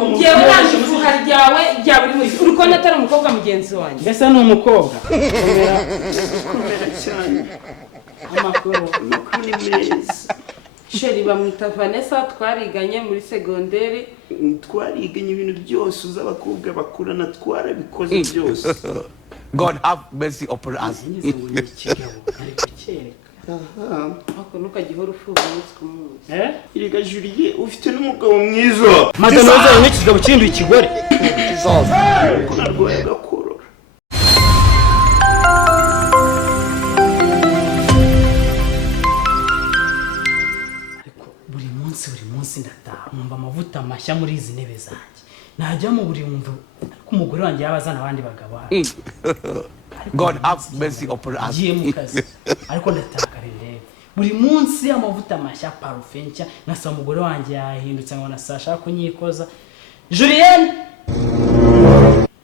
Ngewe nanje ifuhe ryawe rya buri munsi uri ko natari umukobwa mugenzi wanjye. Mbese ni umukobwa. Komera cyane. Amakuru ni meza. Sheri bamwita Vanessa twariganye muri segonderi. Twariganye ibintu byose uzabakobwa bakurana twarabikoze byose. God have mercy upon us. Ako nukagihora ufuba umunsi ku munsi. Iriga Julie ufite n'umugabo mwiza. Madame wazaye n'ikigabo kindu ikigore. Ko narwaye gakorora. Buri munsi ndataha numva amavuta mashya muri izi ntebe zanjye. Najya mu buri wumva ko umugore wanjye yabazana abandi bagabo. God have mercy upon us. Giye mu kazi. Ariko ndataka rero. Buri munsi amavuta mashya parufe nshya nasa umugore wanjye yahindutse ngo nasashaka kunyikoza.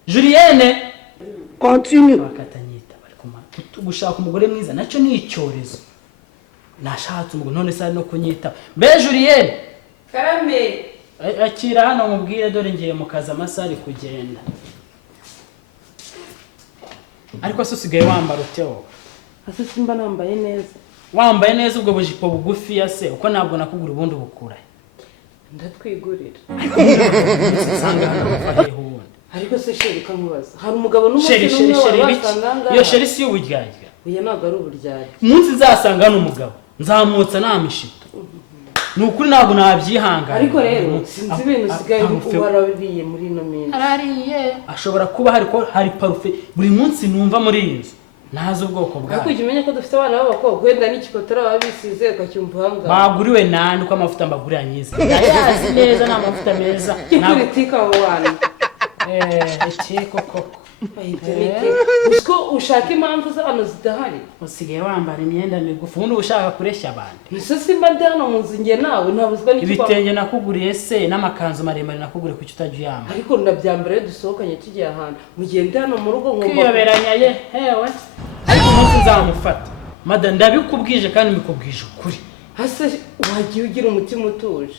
Julienne Continue. bakatanyita bari gushaka umugore mwiza nacyo ni icyorezo. Nashatse umugore none se no kunyita. Mbe Julienne Karame akira hano mubwire dore ngiye mu kazi amasari kugenda. Ariko se usigaye wambara utyo? ase simba nambaye neza. Wambaye neza ubwo bujipo bugufi ya se uko ntabwo nakugura ubundi bukura. Ndatwigurira. Sanga hano hundi. Ariko se sheri kamubaza. Hari umugabo Sheri n'umugore iyo sheri si uburyarya. Uya naga ari uburyarya. Umunsi nzasanga n'umugabo nzamutsa namishito. Nukuri ntabwo nabyihangana. Ariko rero sinzi ibintu sigaye ubarabiriye muri no minsi. Arariye. Ashobora kuba hari parufe buri munsi numva muri inzu. Nazo ubwoko bwa. Ariko ujye ko dufite abana b'abakobwa wenda n'ikipotara babisize ukacyumva hanga. Baguriwe nande uko amavuta mbagurira nyiza. Yazi neza na amavuta meza. Politika aho wana. Ekeko koko. Usko ushaka impamvu z'abantu zidahari. Usigaye wambara imyenda migufi ubundi ushaka kureshya abandi. Nise simba ndano mu nzu nge nawe ntabuzwa n'iki. Ibitenge nakuguriye se n'amakanzu maremare nakuguriye ku cyutajya yamba. Ariko ndabyambare dusohokanye tugiye ahantu. Mugende hano mu rugo ngomba. Kwiyoberanya ye hewe. Ariko umunsi nzamufata. Madame ndabikubwije kandi mbikubwije ukuri. Hase wagiye ugira umutima utuje.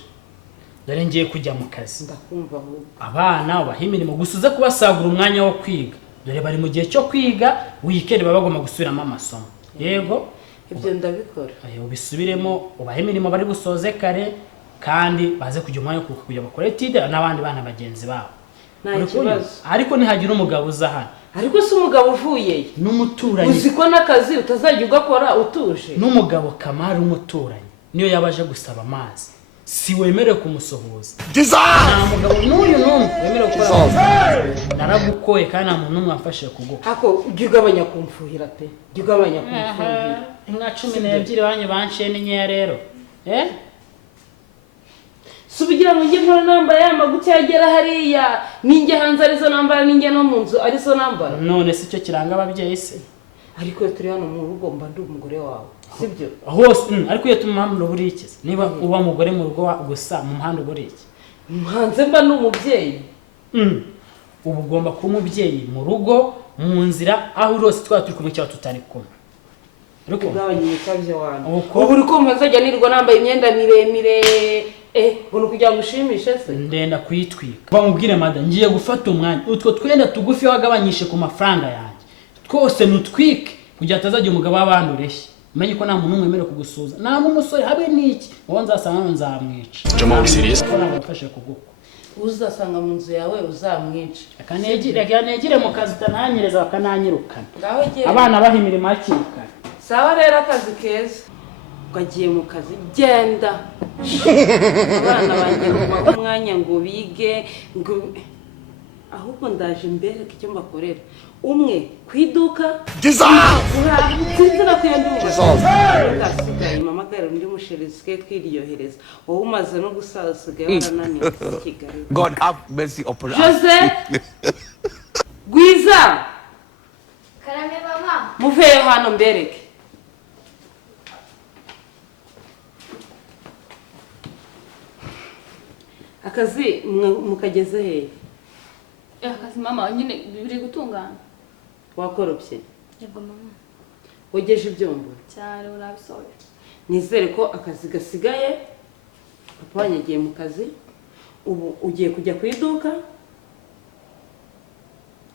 Dore ngiye kujya mu kazi. Ndakumva aho. Abana ubahimirimo gusuza kubasagura umwanya wo kwiga. Dore bari mu gihe cyo kwiga weekend baba bagomba gusubiramo amasomo. Yego ibyo ndabikora. Ubisubiremo ubahimirimo bari busoze kare kandi baze kujya umwanya wo kujya bakora etide n'abandi bana bagenzi babo. Nta kibazo. Ariko nihagira umugabo uza hano. Ariko si umugabo uvuye n'umuturanyi. Uziko n'akazi utazajya ugakora utuje. N'umugabo kamari umuturanyi niyo yabaje gusaba amazi. Si wemerewe kumusohoza. Nta mugabo n'uyu n'umwe wemerewe gukora. Naragukoye kandi nta muntu n'umwe amfashe kuguka. Ako ujye ugabanya kumfuhira pe. Ujye ugabanya kumfuhira. Inka 12 wanyu banciye n'inyeya rero. Subigira ngo nge nkora namba yamba gucyagera hariya ninge hanze arizo nambara ninge no mu nzu arizo nambara. None si cyo kiranga ababyeyi se. Ariko turi hano mu rugo mba ndi umugore wawe. Sibyo? Hose ariko iyo tumuhamuro buri iki. Niba uba mugore mu rugo gusa mu muhanda buri iki. Hanze mba n'umubyeyi. Ubu ugomba kuba umubyeyi mu rugo mu nzira aho rose turi kumwe cyangwa tutari kumwe. Ariko gabanye ikabye wana. Ubu uri kumva nzajya nirwa nambaye imyenda miremire. Ubu kugira ngo ushimishe se. Ndenda kuyitwika. Bamubwire madame ngiye gufata umwanya. Utwo twenda tugufi wagabanyishe ku mafaranga yanjye. Twose nutwike kugira atazajya umugabo w'abandi ureshye. Umenye ko nta muntu umwemerera kugusuza. Nta n'umusore habe niki. Uwo nzasanga nzamwica. Jama uri serious? Ko nabafashe kuguko. Uzasanga mu nzu yawe uzamwica. Akanegire mu kazi utananyereza bakananyirukana. Ngaho giye. Abana bahimirimo akirukana. Sawa rero akazi keza. Ukagiye mu kazi genda. Abana banjye umwanya ngo bige ngo ahubwo ndaje imbere icyo mbakorera. Umwe kwiduka. Sinzira kuyandumva. Ndasigaye mama gare ndi musherezwe twiryohereza. Wowe umaze no gusasigaye warananiwe Kigali. God have mercy upon us. Jose. Gwiza. Karame mama. Muveyo hano mbereke. Akazi mukageze he? Akazi mama nyine biri gutungana. Wakoropye. Yego mama. Wogeje ibyombo. Cyane urabisoje. Nizere ko akazi gasigaye. Papa wanyagiye mu kazi. ubu ugiye kujya ku iduka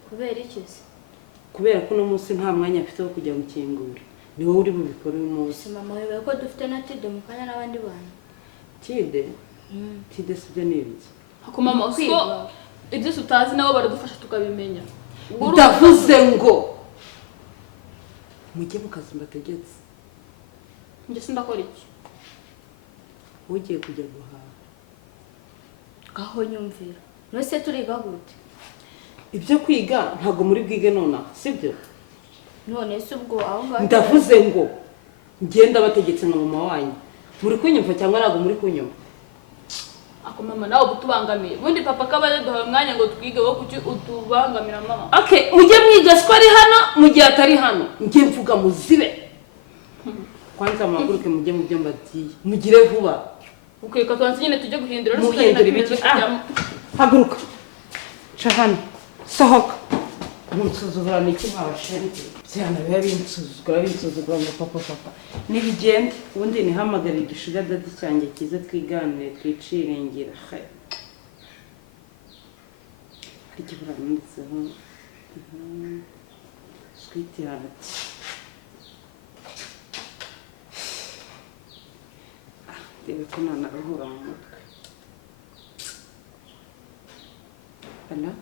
kubera iki se kubera ko uno munsi nta mwanya afite wo kujya gukingura ni wowe uri bubikore uyu munsi mama wewe ko dufite na Tide mu kanya n'abandi bantu Tide sibyo n'ibiki ako mama uko ibyo utazi nabo baradufasha tukabimenya ndavuze ngo mujye mu kazi mbategetse njye sindakora iki ugiye kujya guhaha aho nyumvira nose turiga gute ibyo kwiga ntabwo muri bwige nonaha sibyo none se ubwo aho ngaho ndavuze ngo ngenda bategetse nka mama wanyu muri kunyumva cyangwa ntabwo muri kunyumva ako mama nawe gutubangamiye ubundi papa kabaye duhaye umwanya ngo twige wo kuki utubangamira mama okay mujye mwiga ko ari hano mu gihe atari hano njye mvuga muzibe kwanza amaguruke mujye mu byo mbabwiye mugire vuba ukeka twanze nyine tujye guhindura muhindura ibiki haguruka ca hano sohoka unsuzugura niki mwabashenze byana biba binsuzugura ngo papa nibigenda ubundi nihamagara igishuga dadi cyanjye kiza twiganire twiciringira iki buranditseho sweet heart debe ko nanaruhura mu mutwe Hello?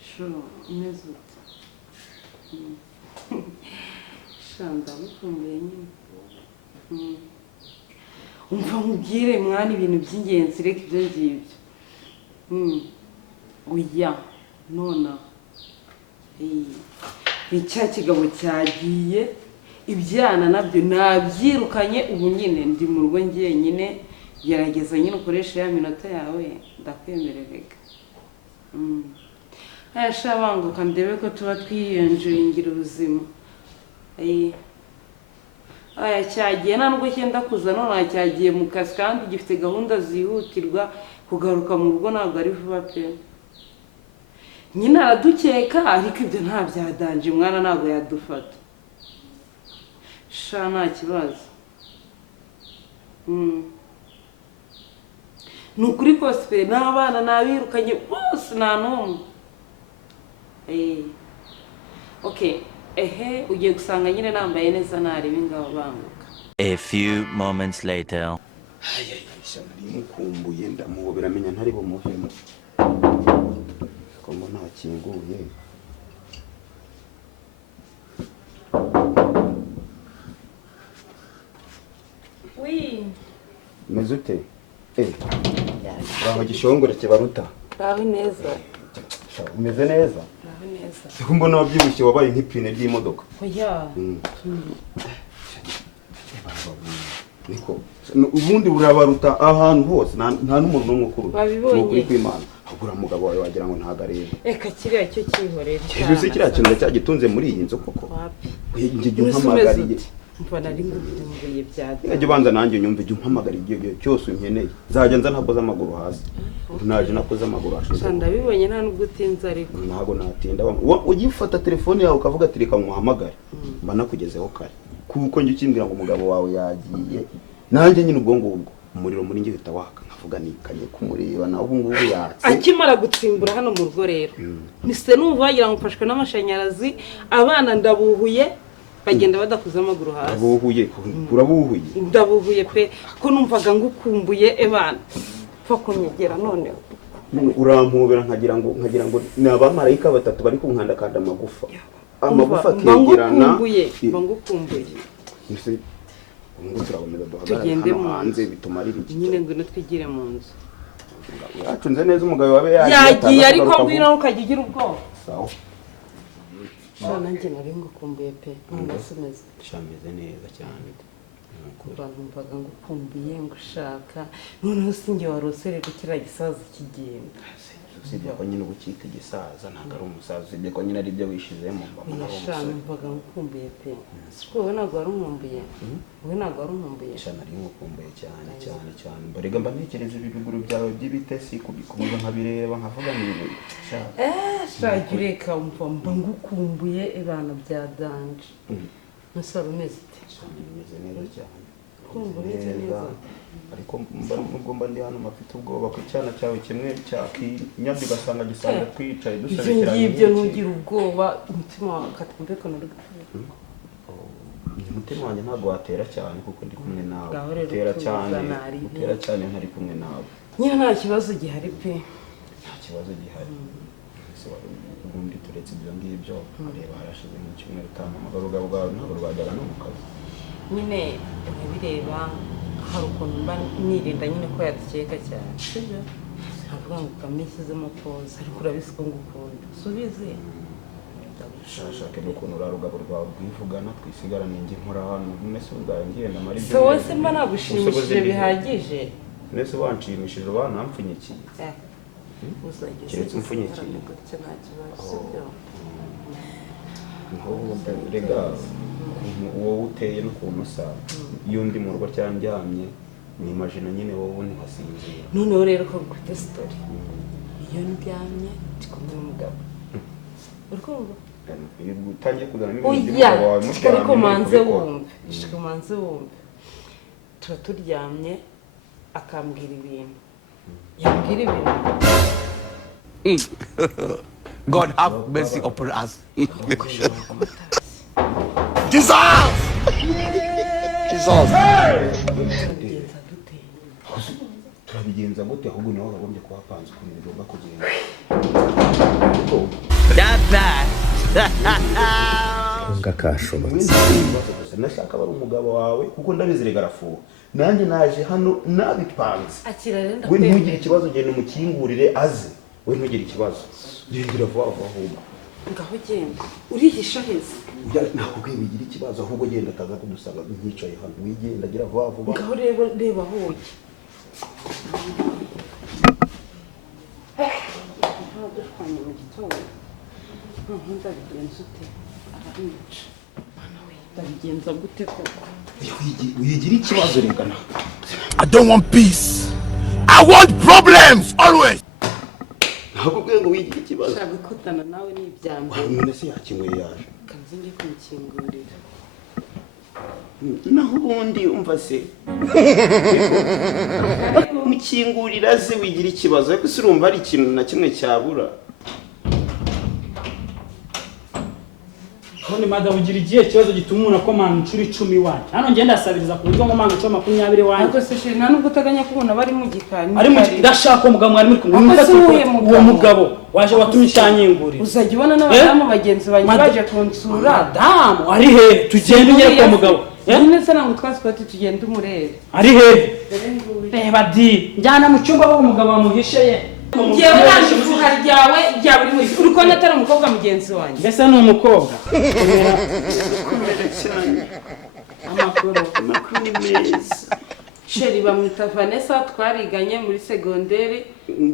Sure, umeze ute? Shanda mukumbuye nyine. Umva nkubwire mwana ibintu by'ingenzi reka ibyo ngibyo. Oya, nona. Icya kigabo cyagiye ibyana nabyo nabyirukanye ubu nyine ndi mu rugo ngiye nyine gerageza nyine ukoresha ya minota yawe ndakwemererega ayasha banguka ndebe ko tuba twiyonjuringira ubuzima aya cyagiye nta nubwo cyenda kuza none cyagiye mu kazi kandi gifite gahunda zihutirwa kugaruka mu rugo ntabwo ari vuba pe nyine aradukeka ariko ibyo nta byadanje mwana ntabwo yadufata sha nta kibazo nukuri kose pe n'abana nabirukanye bose nta n'umwe okay ugiye gusanga nyine nambaye neza nareba ingabo banguka A few moments later nari mukumbuye ndamuhobera amenya ntari bumuvemo ko mbona hakinguye meze ute baho gishongore kibaruta baho neza umeze neza baho neza siko mbona wabyibushye wabaye nk'ipine ry'imodoka oya niko ubundi burabaruta ahantu hose nta n'umuntu n'umwe ukuru babibonye kw'Imana agura mugabo wawe wagira ngo ntagarebe eka kiriya cyo cyihorera cyose kiriya kintu cyagitunze muri iyi nzu koko njye umpamagariye mbona ari ngumbuye byadde najye banza nanjye nyumve jye umpamagara igihe cyose unkeneye nzajya nza ntakoze amaguru hasi naje nakoze amaguru hasi sanda bibonye nta nubwo utinze ariko ntago natinda ugifata telefone yawe ukavuga ati reka muhamagare mba nakugezeho kare kuko njye ukimbwira ngo umugabo wawe yagiye nanjye nyine ubwo ngubwo umuriro muri njye uhita waka nkavuga nikanye kumureba nawe ubu ngubu yatse akimara gutsimbura hano mu rugo rero nise numva wagira ngo mfashwe n'amashanyarazi abana ndabuhuye bagenda badakuza amaguru hasi ndabuhuye urabuhuye ndabuhuye pe ko numvaga ngukumbuye ebana pfa kunyegera none urampobera nkagira ngo ni abamarayika batatu bari kunkandakanda amagufa kegerana bangukumbuye ngo turakomeza duhagarare hanze bituma ari biki nyine ngo twigire mu nzu yacunze neza umugabo wawe yagiye ariko ngwino ukagigira ubwoba sawa nanjye nari ngukumbuye pe ntunasemeze shameze neza cyane numvaga ngukumbuye ngushaka noneho sinjye waroserera kiriya gisaza kigenda usibye ko nyine ubukita igisaza ntabwo ari umusaza usibye ko nyine ari byo wishizemo numvaga ngukumbuye pe wowe ntabwo wari umwumbuye wowe ntabwo wari umwumbuye nari ngukumbuye cyane cyane cyane mbariga mba ntekereza ibibiguru byawe by'ibitesi kubikubuza nkabireba nkavuga nibi shajya ureka mba ngukumbuye ebana bya danje musore umeze ute umeze neza cyane kumva umeze neza ariko mba ndi hano mafite ubwoba ko icyana cyawe kimwe cyakinyabyo ugasanga gisanga twicaye dusobekeranye ibyo ntugira ubwoba umutima wawe akatumvikana uri gutera umutima wanjye ntabwo watera cyane kuko ndi kumwe nawe utera cyane ntari kumwe nawe nyine nta kibazo gihari pe nta kibazo gihari ubundi turetse ibyo ngibyo areba harashize nk'icyumweru utamamagara urugabo bwawe ntabwo rwajyaga no mu kazi nyine urabireba hari ukuntu mba nirinda nyine ko yadukeka cyane sibyo nkavuga ngo ukamwishyizemo poza ariko urabizi ko ngukunda subize shashake n'ukuntu urarugabo rwawe rwivugana twisigarane njye nkora hano mwese ubwawe ngenda mara ibyo wese mba nagushimishije bihagije mwese wanshimishije banampfunyikiye keretse umpfunyikiye nta kibazo rega wowe uteye n'ukuntu usa iyo ndi mu rugo cyangwa ndyamye nimajina nyine wowe ntihasinzira noneho rero ko ngufite sitori iyo ndyamye ndi kumwe n'umugabo uri kumva utangiye kuzana n'ibintu by'umugabo wawe mushya ariko manze wumve tuba turyamye akambwira ibintu yambwira ibintu God have mercy upon us. Jesus! turabigenza gute ahubwo nawe wagombye kuhapanza ukuntu bigomba kugenda ngakashobotse nashaka bari umugabo wawe kuko ndabizirega arafuha nanjye naje hano nabipanze we ntugire ikibazo genda umukingurire aze we ntugire ikibazo gendera vuba vuba ahubwo ngaho genda urihisha heza nakubwiye wigira ikibazo ahubwo genda ataza kudusanga nkicaye hano wigenda agira vuba vuba ngaho reba aho dushwanye mu gitondo ndabigenza ute arabica ndabigenza gute koko wigira ikibazo reka na I don't want peace. I want problems always. nakubwiye ngo wigira ikibazo ushaka gukutana nawe n'ibyambo none se yakinwe yaje kanze ngiye kumukingurira naho ubundi umva se mukingurira ze wigira ikibazo ariko se urumva ari ikintu na kimwe cyabura Hone madam ugira igihe kibazo gituma umuntu akomanga incuro 10 wanjye hano ngenda asabiriza ku buryo ngomanga incuro 20 wanjye ariko se shiri nta nubwo utaganya kubona bari mu gikari ari mu ndashaka umugabo mwari muri kumwe uwo mugabo waje watumye cyanyingurira uzajya ubona n'abadamu bagenzi banjye baje kunsura madamu ari he tugende ugere kwa mugabo nyine se nangu twasipati tugende umurebe ari he reba di njyana mu cyumba aho umugabo wamuhishe ye ngewe nanje ifuha ryawe rya buri wese uri kubona atari umukobwa mugenzi wanjye mbese ni umukobwa amakuru ni meza sheri bamwita Vanessa twariganye muri segonderi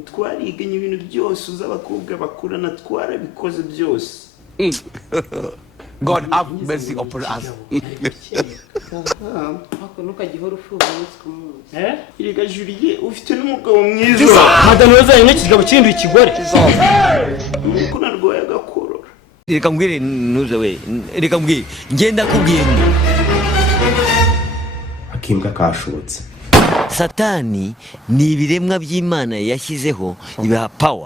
twariganye ibintu byose uz'abakobwa bakurana twarabikoze byose God have mercy upon us. ako nukagihora ufuha umunsi ku munsi Erega Julie ufite n'umugabo mwiza madame wazanye n'ikigabo kindi ikigore uko narwaye agakorora reka mbwire nuze we reka mbwire ngenda kubwiye ngo akimbwa kashobotse Satani ni ibiremwa by'Imana yashyizeho ibaha power